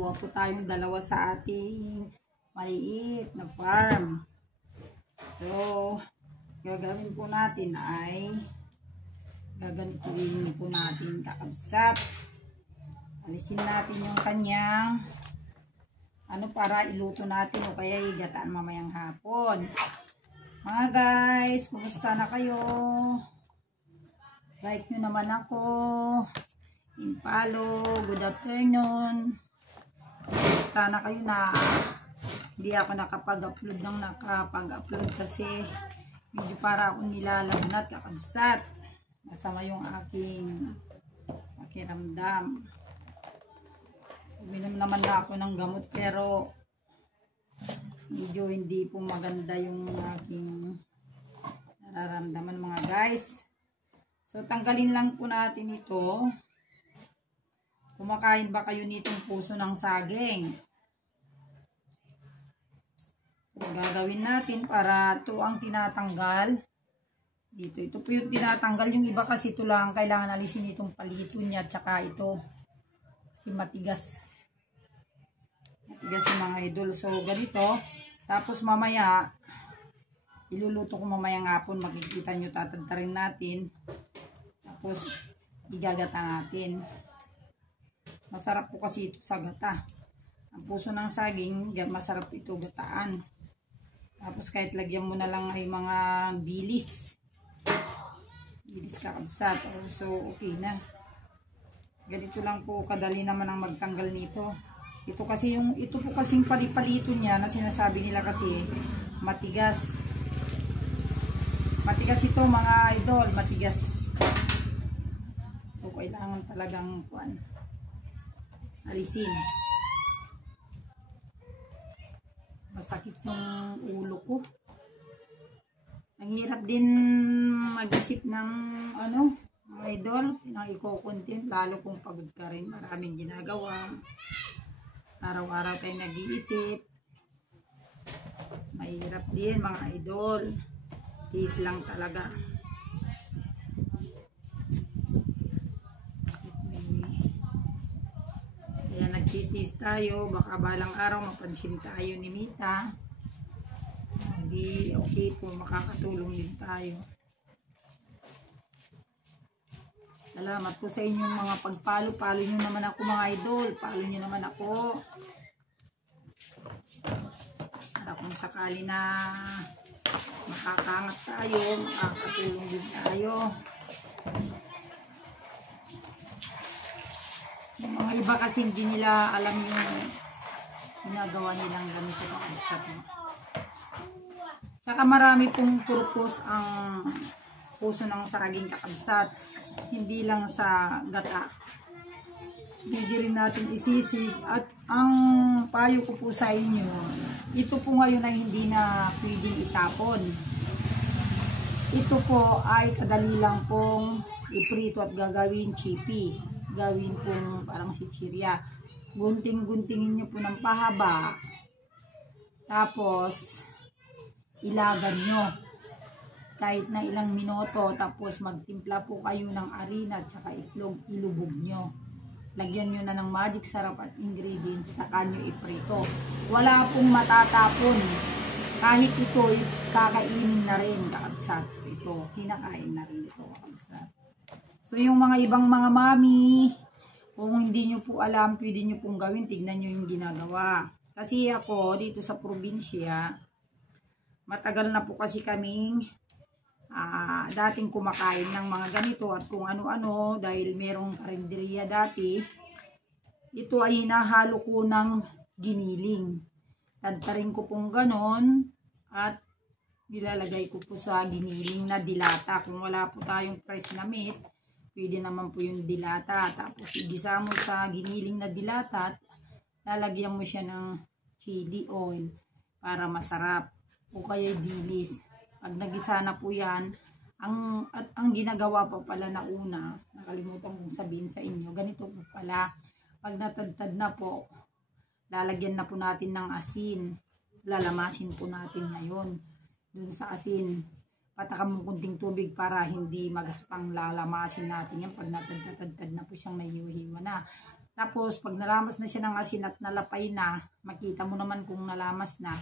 nakakuha po tayong dalawa sa ating maliit na farm. So, gagawin po natin ay gaganituin po natin kakabsat. Alisin natin yung kanyang para iluto natin o kaya igataan mamayang hapon. Mga guys, kumusta na kayo? Like nyo naman ako. Follow, good afternoon. Kumusta na kayo na? Hindi ako nakapag-upload kasi medyo para ako nilalagnat kakabsat. Masama yung aking pakiramdam. Uminom naman na ako ng gamot pero medyo hindi po maganda yung aking nararamdaman mga guys. So tanggalin lang po natin ito. Kumakain ba kayo nitong puso ng saging? So, gagawin natin para ito ang tinatanggal. Ito po yung tinatanggal. Yung iba kasi ito lang kailangan alisin itong palito niya tsaka ito. Kasi matigas. Matigas yung mga idol. So, ganito. Tapos mamaya, iluluto ko mamayang hapon. Makikita nyo, tatagtarin natin. Tapos, igagata natin. Masarap po kasi ito sa gata. Ang puso ng saging, masarap ito gataan. Tapos, kahit lagyan mo na lang ay mga bilis. Bilis kakabsat. So, okay na. Ganito lang po kadali naman ang magtanggal nito. Ito po kasing palipalito niya na sinasabi nila kasi matigas. Matigas ito mga idol, matigas. So kailangan talagang alisin. Masakit yung ulo ko. Ang hirap din mag-isip ng mga idol, ng i-content, lalo kung pagod ka rin, maraming ginagawa. Araw-araw tayo nag-iisip. Mahirap din mga idol. Peace lang talaga. Kaya nagtitiis tayo, baka balang araw mapansin tayo ni Mita. Hindi okay po, makakatulong din tayo. Salamat po sa inyong mga pagpalo. Palo nyo naman ako mga idol. Palo nyo naman ako. Para kung sakali na makakangat tayo, makakatulong din tayo. Yung mga iba kasi hindi nila alam yung ginagawa nilang ganito kakabsat. Saka marami pong purpose ang puso ng saging kakabsat. Hindi lang sa gata. Hindi rin natin isisig. At ang payo ko po sa inyo, ito po ngayon ay hindi na pwedeng itapon. Ito po ay kadali lang pong iprito at gagawin chippy. Gawin pong parang sitsirya. Gunting-guntingin nyo po ng pahaba. Tapos, ilagan nyo. Kahit na ilang minuto, tapos magtimpla po kayo ng harina at saka itlog, ilubog nyo. Lagyan nyo na ng magic sarap at ingredients, saka nyo iprito. Wala pong matatapon. Kahit ito, kakainin na rin, kakabsat. Ito, kinakain na rin ito, kakabsat. So, yung mga ibang mga mami, kung hindi nyo po alam, pwede nyo pong gawin, tignan nyo yung ginagawa. Kasi ako, dito sa probinsya, matagal na po kasi kaming dating kumakain ng mga ganito at kung ano-ano dahil merong karinderiya dati. Ito ay hinahalo ko ng giniling. Tadtarin ko pong ganon at nilalagay ko po sa giniling na dilata. Kung wala po tayong fresh na meat, pwede naman po yung dilata. Tapos igisa mo sa giniling na dilata at lalagyan mo siya ng chili oil para masarap. O kaya dilis. Pag nagisa na po yan, ang ginagawa pa pala na una, nakalimutan kong sabihin sa inyo, ganito po pala. Pag natadtad na po, lalagyan na po natin ng asin. Lalamasin po natin ngayon. Dun sa asin, patakam mo kunting tubig para hindi magaspang, lalamasin natin yan. Pag natadtad na po siyang nahiwa-hiwa na. Tapos, pag nalamas na siya ng asin at nalapay na, makita mo naman kung nalamas na,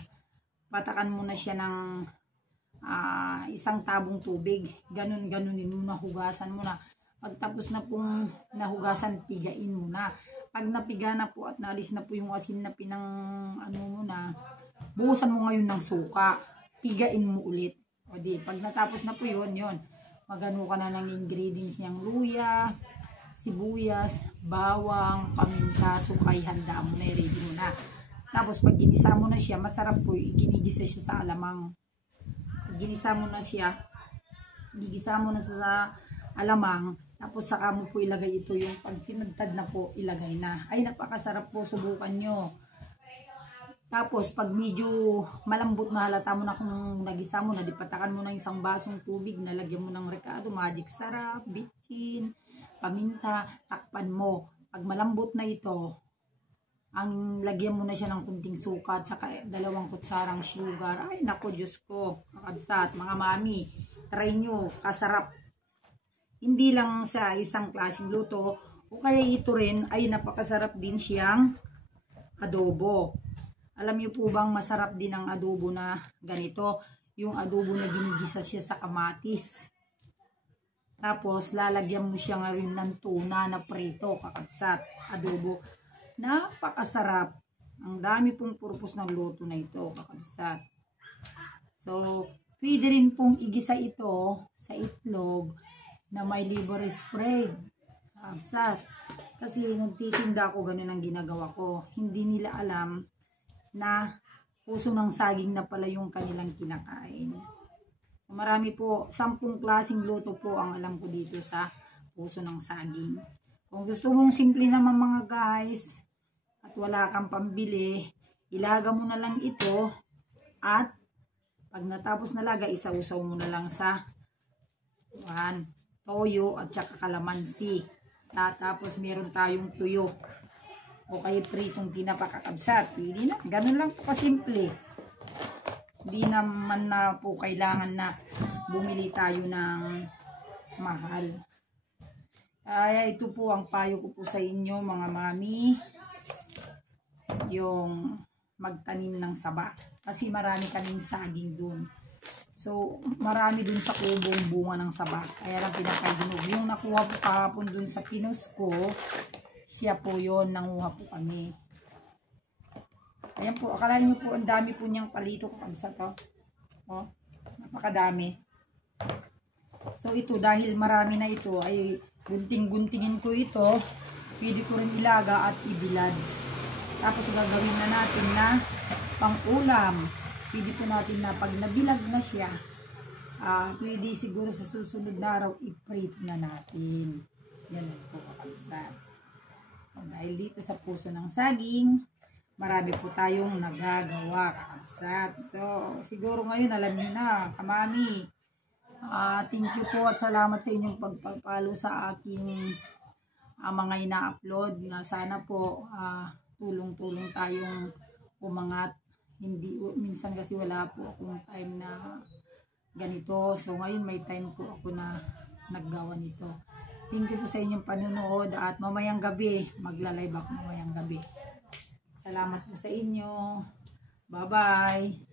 patakan mo na siya ng isang tabong tubig. Ganunin mo na, hugasan mo na. Pagtapos na pong nahugasan, pigain mo na. Pag napiga na po at naalis na po yung asin na mo na, buhusan mo ngayon ng suka. Pigain mo ulit. O di, pag natapos na po yun. Magano ka na ng ingredients niyang luya, sibuyas, bawang, paminta, sukay, handa mo na, ready mo na. Tapos pag ginisa mo na siya, masarap po, ginigisa siya sa alamang. Pag ginisa mo na siya, gigisa mo na sa alamang, tapos saka mo po ilagay ito, yung pag tinadtad na po, ilagay na. Ay, napakasarap po, subukan nyo. Tapos pag medyo malambot na, halata mo na kung nagisa mo na, dipatakan mo na isang basong tubig, nalagyan mo ng rekado, magic sarap, bitchin, paminta, takpan mo. Pag malambot na ito, ang lagyan mo na siya ng kunting suka at saka 2 kutsarang sugar. Ay nako, Diyos ko, kakabsat, mga mami, try nyo, kasarap. Hindi lang sa isang klaseng luto, o kaya ito rin ay napakasarap din siyang adobo. Alam niyo po bang masarap din ang adobo na ganito, yung adobo na ginigisa siya sa kamatis. Tapos, lalagyan mo siya ngayon ng tuna na prito, kakabsat, adobo. Napakasarap. Ang dami pong purpose ng luto na ito, kakabsat. So, pwede rin pong igisa ito sa itlog na may liver spread, kakabsat. Kasi nagtitinda ako, ganun ang ginagawa ko. Hindi nila alam na puso ng saging na pala yung kanilang kinakain. So, marami po, 10 klaseng luto po ang alam ko dito sa puso ng saging. Kung gusto mong simple naman mga guys, at wala kang pambili, ilaga mo na lang ito, at pag natapos na laga, isausaw mo na lang sa toyo at saka kalamansi. Tapos meron tayong tuyo o kaya pritong tinapa, kakabsat. Pili na. Ganun lang po kasimple. Hindi naman na po kailangan na bumili tayo ng mahal. Ito po ang payo ko po sa inyo mga mami. Yung magtanim ng saba. Kasi marami kaming saging dun. So, marami dun sa kubong bunga ng saba. Kaya lang pinakaginog. Yung nakuha po kahapon dun sa pinos ko, siya po yun, nanguha po kami. Ayan po, akalain nyo po, ang dami po niyang palito kakabsat to. Oh, napakadami. So ito, dahil marami na ito, ay gunting-guntingin ko ito. Pwede ko rin ilaga at ibilad. Tapos gagawin na natin na pang-ulam. Pwede po natin na pag nabilag na siya, pwede siguro sa susunod na araw, i-prito na natin. Yan po kakabsat. Dahil dito sa puso ng saging, marami po tayong nagagawa, kakabsat. So, siguro ngayon alam niyo na, kamami. Thank you po at salamat sa inyong pagpapalo sa aking mga ina-upload. Na sana po tulong-tulong tayong umangat. Hindi, minsan kasi wala po akong time na ganito. So, ngayon may time po ako na naggawa nito. Thank you po sa inyong panunood at mamayang gabi, magla-live ako mamayang gabi. Salamat po sa inyo. Bye-bye.